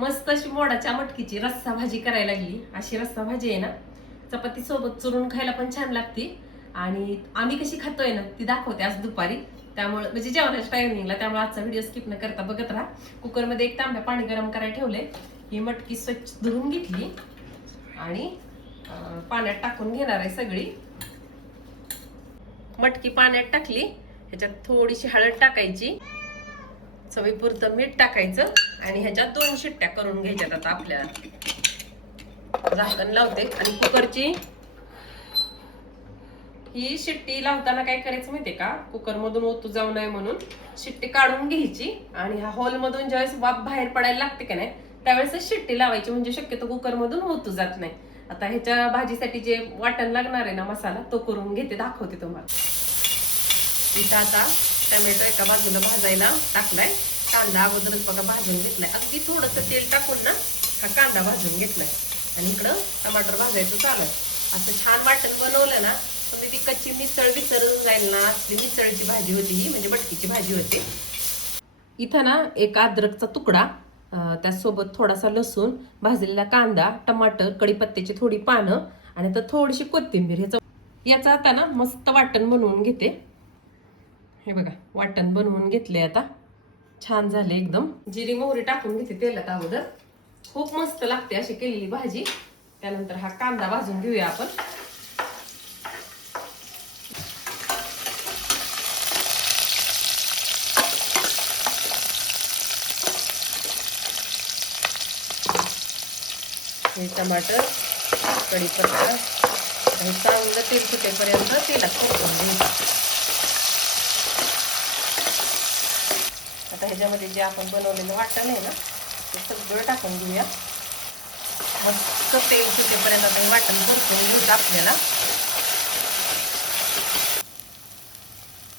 मस्त अशी मोडाच्या मटकीची रस्सा भाजी करायला लागली. अशी रस्सा भाजी आहे ना, चपाती सोबत चुरून खायला पण छान लागते. आणि आम्ही कशी खातोय ना ती दाखवते आज दुपारी. त्यामुळे म्हणजे जेवणाच्या टायमिंगला, त्यामुळे आजचा व्हिडिओ स्किप न करता बघत राहा. कुकरमध्ये एक तांब्या पाणी गरम करायला ठेवले. ही मटकी स्वच्छ धुवून घेतली आणि पाण्यात टाकून घेणार आहे सगळी. मटकी पाण्यात टाकली, ह्याच्यात थोडीशी हळद टाकायची, चवीपुरतं मीठ टाकायचं आणि ह्याच्यात 2 शिट्ट्या करून घ्यायच्यात. आता आपल्याला झाकण लावते आणि कुकरची ही शिट्टी लावताना काय करायचं माहितीये का, कुकर मधून ओतू जाऊ नये म्हणून शिट्टी काढून घ्यायची आणि ह्या होल मधून ज्यावेळेस वाफ बाहेर पडायला लागते का नाही त्यावेळेस शिट्टी लावायची, म्हणजे शक्यतो कुकर मधून ओतू जात नाही. आता ह्याच्या भाजीसाठी जे वाटण लागणार आहे ना मसाला, तो करून घेते, दाखवते तुम्हाला. इथं आता टोमॅटो एका बाजूला भाजायला टाकलाय, कांदा अगोदरच बघा भाजून घेतलाय. अगदी थोडंसं तेल टाकून ना हा कांदा भाजून घेतलाय आणि इकडं टमाटर भाजायचं चालू आहे. असं छान वाटण बनवलं ना तुम्ही, ती कच्ची मिसळ विसरून जाईल ना, असली मिसळची भाजी होती ही, म्हणजे मटकीची भाजी होती. इथं ना एक अद्रकचा तुकडा, त्यासोबत थोडासा लसूण, भाजलेला कांदा, टमाटर, कढीपत्त्याची थोडी पानं आणि आता थोडीशी कोथिंबीर, याचा आता ना मस्त वाटण बनवून घेते. हे बघा वाटण बनवून घेतले, आता छान झाले एकदम. जिरी मोहरी टाकून घेते तेलात अगोदर, खूप मस्त लागते अशी केलेली भाजी. त्यानंतर हा कांदा भाजून घेऊया आपण. हे टमाटर, कढीपत्ता आणि चांगलं तेल सुटेपर्यंत तेलात परतून घ्यायचं. आता ह्याच्यामध्ये जे आपण बनवलेलं वाटण आहे ना ते सगळं टाकून घेऊया. मस्त तेल सुटेपर्यंत आता हे वाटण परतून घ्यायचं आपल्याला.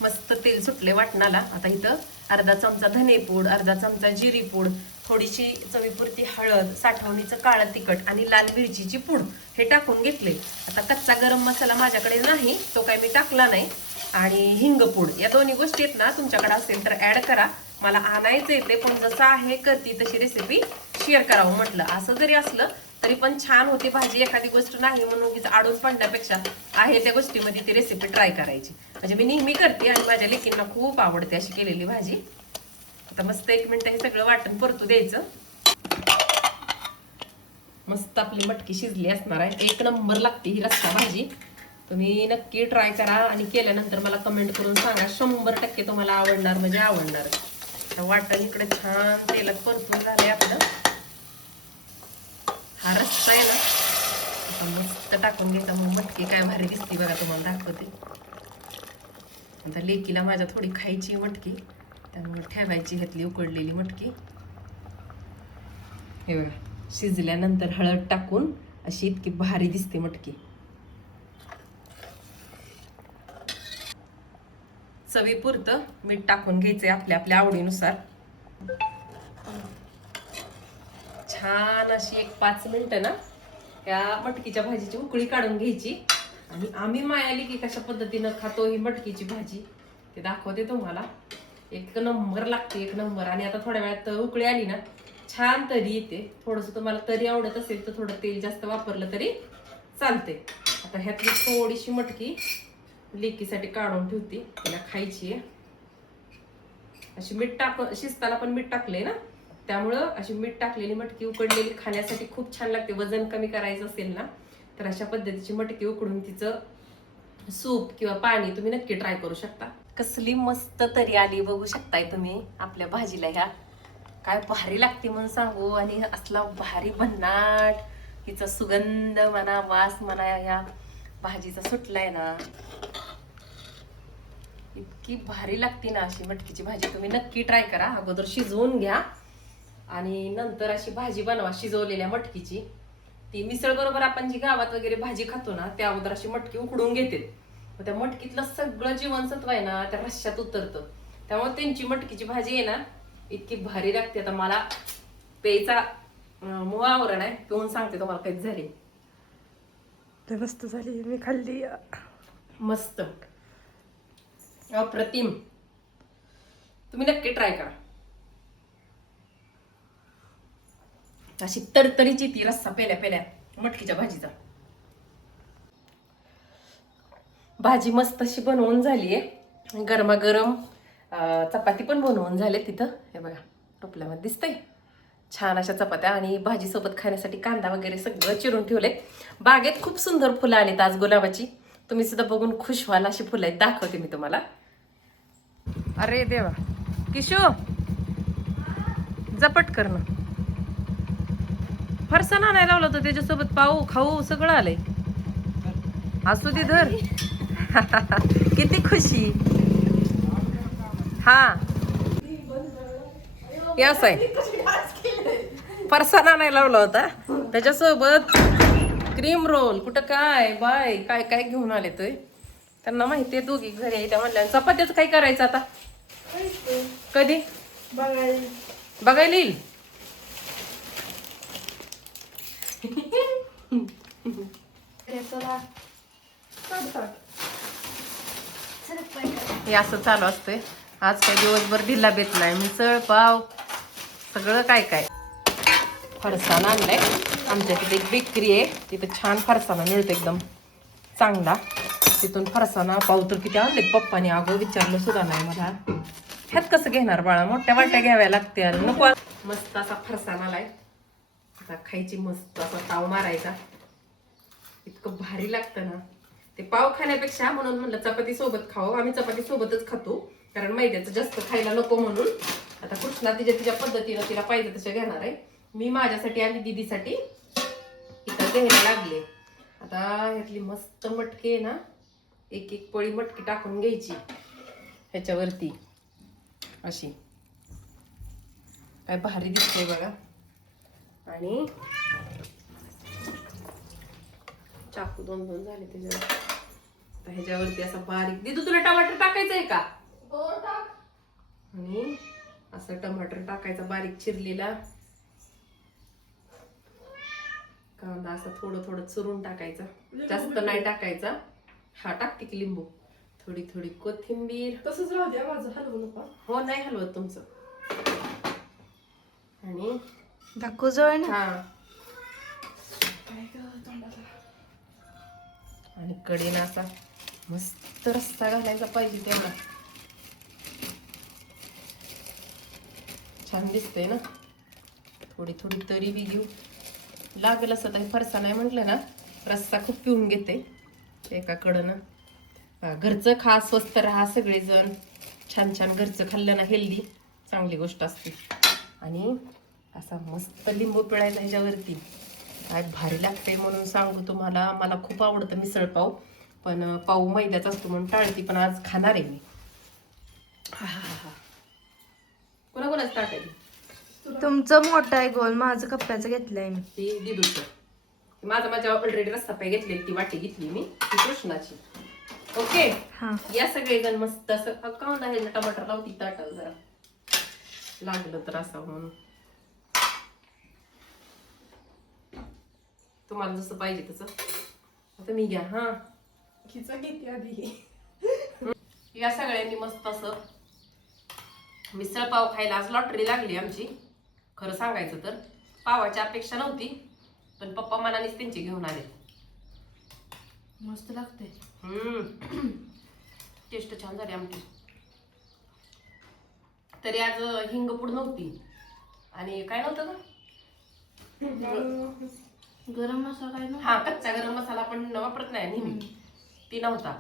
मस्त तेल सुटले वाटणाला. आता इथं अर्धा चमचा धनेपूड, अर्धा चमचा जिरी पूड, थोडीशी चवीपुरती हळद, साठवणीचं काळं तिखट आणि लाल मिरचीची पूड हे टाकून घेतले. आता कच्चा गरम मसाला माझ्याकडे नाही, तो काही मी टाकला नाही. आणि हिंगपूड, या दोन्ही गोष्टी आहेत ना तुमच्याकडे असेल तर ऍड करा. मला आणायचं येते पण जसं आहे करते तशी रेसिपी शेअर करावं म्हटलं. असं जरी असलं तरी पण छान होती भाजी. एखादी गोष्ट नाही म्हणून आडून पडण्यापेक्षा आहे त्या गोष्टीमध्ये ती रेसिपी ट्राय करायची. म्हणजे मी नेहमी करते आणि माझ्या लेकींना खूप आवडते अशी केलेली भाजी. आता मस्त 1 मिनिट हे सगळं वाटण परतू द्यायचं. मस्त आपली मटकी शिजली असणार आहे. 1 नंबर लागते ही रस्सा भाजी. तुम्ही नक्की ट्राय करा आणि केल्यानंतर मला कमेंट करून सांगा. 100% तुम्हाला आवडणार म्हणजे आवडणार. वाटण इकडे छान तेलात परतून झालंय आपलं. हा रस्सा आहे ना आता मस्त टाकून घ्यायचा. मग मटकी काय भारी दिसते बघा, तुम्हाला दाखवते. आता लेकीला माझ्या थोडी खायची मटकी, त्यामुळे ठेवायची घेतली उकडलेली मटकी. हे बघा शिजल्यानंतर हळद टाकून अशी इतकी भारी दिसते मटकी. चवीपुरतं मीठ टाकून घ्यायचंय आपल्या आपल्या आवडीनुसार. छान अशी 1-5 मिनिटं ना त्या मटकीच्या भाजीची उकळी काढून घ्यायची. आणि आम्ही मायाली की कशा पद्धतीनं खातो ही मटकीची भाजी ते दाखवते तुम्हाला. 1 नंबर लागते, 1 नंबर. आणि आता थोड्या वेळात उकळी आली ना छान तरी येते. थोडंसं तुम्हाला तरी आवडत असेल तर थोडं तेल जास्त वापरलं तरी चालते. आता ह्यातली थोडीशी मटकी लेकीसाठी काढून ठेवते, तिला खायची आहे. अशी मीठ शिजताना पण मीठ टाकले ना, त्यामुळं अशी मीठ टाकलेली मटकी उकडलेली खाण्यासाठी खूप छान लागते. वजन कमी करायचं असेल ना तर अशा पद्धतीची मटकी उकडून तिचं सूप किंवा पाणी तुम्ही नक्की ट्राय करू शकता. कसली मस्त तरी आली बघू शकताय तुम्ही आपल्या भाजीला. ह्या काय भारी लागते म्हणून सांगू. आणि असला भारी भन्नाट हिचा सुगंध म्हणा, वास म्हणा या भाजीचा सुटलाय ना, इतकी भारी लागते ना अशी मटकीची भाजी. तुम्ही नक्की ट्राय करा. अगोदर शिजवून घ्या आणि नंतर अशी भाजी बनवा शिजवलेल्या मटकीची. ती मिसळ बरोबर आपण जी गावात वगैरे भाजी खातो ना त्या अगोदर अशी मटकी उकडून घेते. त्या मटकीतलं सगळं जीवनसत्व आहे ना त्या रश्श्यात उतरतं. त्यामुळे त्यांची मटकीची भाजी आहे ना इतकी भारी लागते. आता मला प्यायचा मुळावरण आहे, पिऊन सांगते तुम्हाला कधी झाली. मस्त झाली, मी खाल्ली. मस्त अप्रतिम. तुम्ही नक्की ट्राय करा. अशी तरतरीची ती रस्सा पेल्या पेल्या मटकीच्या भाजीचा. भाजी मस्त अशी बनवून झालीये. गरमागरम चपाती पण बनवून झाले तिथं. हे बघा टोपल्यामध्ये दिसतंय. छान अशा चपात्या आणि भाजी सोबत खाण्यासाठी कांदा वगैरे सगळं चिरून ठेवले. बागेत खूप सुंदर फुलं आलीत आज गुलाबाची. तुम्ही सुद्धा बघून खुश व्हाल अशी फुलं आहेत. दाखवते मी तुम्हाला. अरे देवा किशो जपट करणं. फरसाण आणायला लावलं होतं त्याच्यासोबत पाऊ खाऊ सगळं आलंय. असू दे धर. किती खुशी. हा हे असं आहे. फरसाण आणायला लावला होता त्याच्यासोबत क्रीम रोल कुठं काय बाय काय काय घेऊन आले तोय. त्यांना माहिती आहे दोघी घरी आहे त्या म्हणल्या. चपात्याच काय करायचं आता. कधी बघायला येईल. हे असं चालू असतंय. आज काही दिवसभर ढिल्ला बेत नाही. मिसळ पाव सगळं काय काय. फरसाण आणलाय. आमच्या तिथे एक बेकरी आहे तिथं छान फरसाणा मिळतो एकदम चांगला. तिथून फरसाणा पाव तर किती आणले पप्पाने. अगं विचारलं सुद्धा नाही मला. ह्यात कसं घेणार बाळा. मोठ्या वाट्या घ्याव्या लागते. नको मस्त असा फरसाण आलाय. आता खायची मस्त असा ताव मारायचा. इतकं भारी लागतं ना ते पाव खाण्यापेक्षा. म्हणून म्हणलं चपाती सोबत खाऊ. आम्ही चपाती सोबतच खातो कारण मैद्याचं जास्त खायला नको म्हणून. आता कृष्णा तिच्या पद्धतीनं तिला पाहिजे तशा घेणार आहे. मी माझ्यासाठी आणि दीदीसाठी इथं घ्यायला लागले. आता ह्यातली मस्त मटकी आहे ना. एक एक पळी मटकी टाकून घ्यायची ह्याच्यावरती अशी. काय भारी दिसते बघा. आणि चाकू दोन दोन झाले त्याच्यावर. ह्याच्यावरती असं बारीक. दीदू तुला टमाटर टाकायचं आहे का. आणि असं टमाटर टाकायचा बारीक चिरलेला. कांदा असा थोडं थोडं चुरून टाकायचा. जास्त नाही टाकायचा. हा टाकते की लिंबू. थोडी थोडी कोथिंबीर. तसंच राहू द्या माझं हलवू नका. हो नाही हलवत तुमचं. आणि दाखवू जवळ ना. हा आणि कडेनं असा मस्त रस्सा घालायचा पाहिजे तेवढा. छान दिसतंय ना. थोडी थोडी तरी बी घेऊ लागेल असं. तर फरसा नाही म्हटलं ना रस्सा खूप पिऊन घेते एका कडनं. घरचं खा स्वस्त राहा सगळेजण. छान छान घरचं खाल्लं ना हेल्दी चांगली गोष्ट असते. आणि असा मस्त लिंबू पिळायचा ह्याच्यावरती. काय भारी लागतंय म्हणून सांगू तुम्हाला. मला खूप आवडतं मिसळ पाव. पण पाव मैद्याचा असतो म्हणून टाळती. पण आज खाणार आहे मी. कोणाकोणाच टाकायची. तुमचं मोठं आहे गोल. माझं कप्प्याचं घेतलंय मी. ती दिदूचं. माझ्या ऑलरेडी रस्सा पाय घेतलेली ती वाटी घेतली मी ती कृष्णाची. ओके हा या सगळेजण मस्त असं कांदा हे टमाटर लावती ताटाला जरा लागलं तर असं म्हणून. तुम्हाला जसं पाहिजे तसं आता मी घ्या. हा खिचा घेते आधी. या सगळ्यांनी मस्त असं मिसळ पाव खायला. आज लॉटरी लागली आमची. खरं सांगायचं तर पावाची अपेक्षा नव्हती पण पप्पा मनानेच त्यांची घेऊन आले. मस्त लागते. टेस्ट छान झाली आमची. तरी आज हिंगपूड नव्हती आणि काय नव्हतं का गरम मसाला आहे ना. हा कच्चा गरम मसाला पण वापरत नाही नेहमी. ती नव्हता.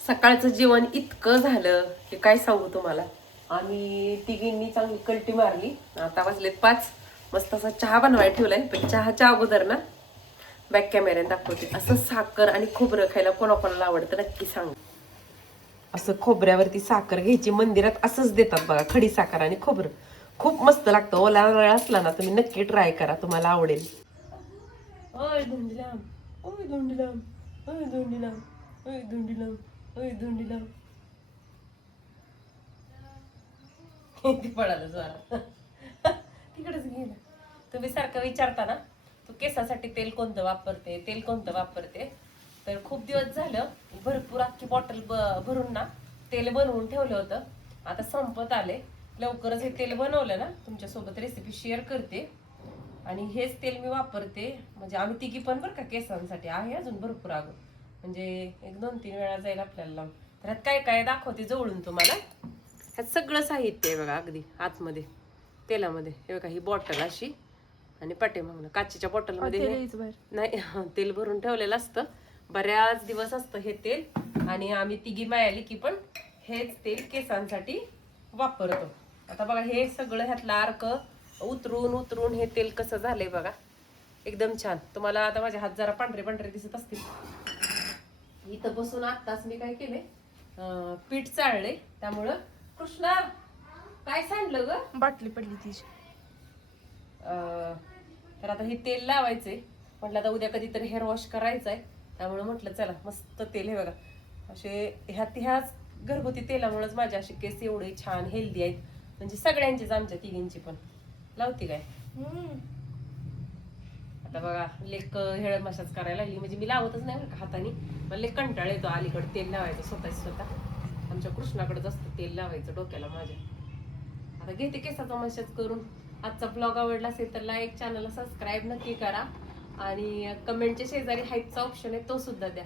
सकाळचं जेवण इतकं झालं की काय सांगू तुम्हाला. आणि तिघींनी चांगली कल्टी मारली. आता वाजलेत 5. मस्त असा चहा बनवायला ठेवलाय. पण चहाच्या अगोदर ना बॅक कॅमेऱ्याने दाखवते. असं साखर आणि खोबरं खायला कोणाकोणाला आवडतं नक्की सांग. असं खोबऱ्यावरती साखर घ्यायची. मंदिरात असंच देतात बघा खडी साखर आणि खोबरं. खूप मस्त लागतं. ओला वेळ असला ना तुम्ही नक्की ट्राय करा. तुम्हाला आवडेल. ओय धुंडीलाम ओय धुंडीलाम ओय धुंडीलाम ओय धुंडीलाम ओय धुंडीलाम. ती पळालं जरा तिकडेच गेलं. तुम्ही सारखं विचारता ना तू केसासाठी तेल कोणतं वापरते तेल कोणतं वापरते. तर खूप दिवस झालं भरपूर अख्खी बॉटल भरून ना तेल बनवून ठेवलं होतं. आता संपत आले. लवकरच हे तेल बनवलं ना तुमच्यासोबत रेसिपी शेअर करते. आणि हेच तेल मी वापरते. म्हणजे आम्ही तिघी पण बरं का केसांसाठी आहे अजून भरपूर अगं. म्हणजे 1-2-3 वेळा जाईल आपल्याला लावून. तर ह्यात काय काय दाखवते जवळून तुम्हाला. ह्यात सगळं साहित्य आहे बघा अगदी आतमध्ये तेलामध्ये. हे बघा ही बॉटल अशी आणि पाठीमागनं काचेच्या बॉटलमध्ये नाही तेल भरून ठेवलेलं असतं. बऱ्याच दिवस असतं हे तेल. आणि आम्ही तिघी मिळाली की पण हेच तेल केसांसाठी वापरतो. आता बघा हे सगळं ह्यातला अर्क उतरून उतरून हे तेल कसं झालंय बघा. एकदम छान. तुम्हाला आता माझे हात जरा पांढरे पांढरे दिसत असतील. इथं बसून आत्ताच मी काय केले पीठ चाळले. त्यामुळं कृष्णा काय सांडलं ग. बाटली पडली तिची. तर आता हे तेल लावायचंय. म्हटलं आता उद्या कधीतरी हेअर वॉश करायचंय. त्यामुळे म्हटलं चला मस्त तेल हे बघा. असे ह्याच घरगुती तेलामुळेच माझे असे केस एवढे छान हेल्दी आहेत. म्हणजे सगळ्यांचीच आमच्या तिघींची पण. लावते काय आता बघा लेक हेळ मसाज करायला लागली. म्हणजे मी लावतच नाही बरं का हाताने. मला लेक कंटाळा येतो अलीकडे तेल लावायचं स्वतः. आमच्या कृष्णाकडेच असतं तेल लावायचं डोक्याला माझ्या. आता घेते केसाचा मसाज करून. आजचा ब्लॉग आवडला असेल तर लाईक चॅनलला सबस्क्राईब नक्की करा. आणि कमेंटच्या शेजारी हाईपचा ऑप्शन आहे तो सुद्धा द्या.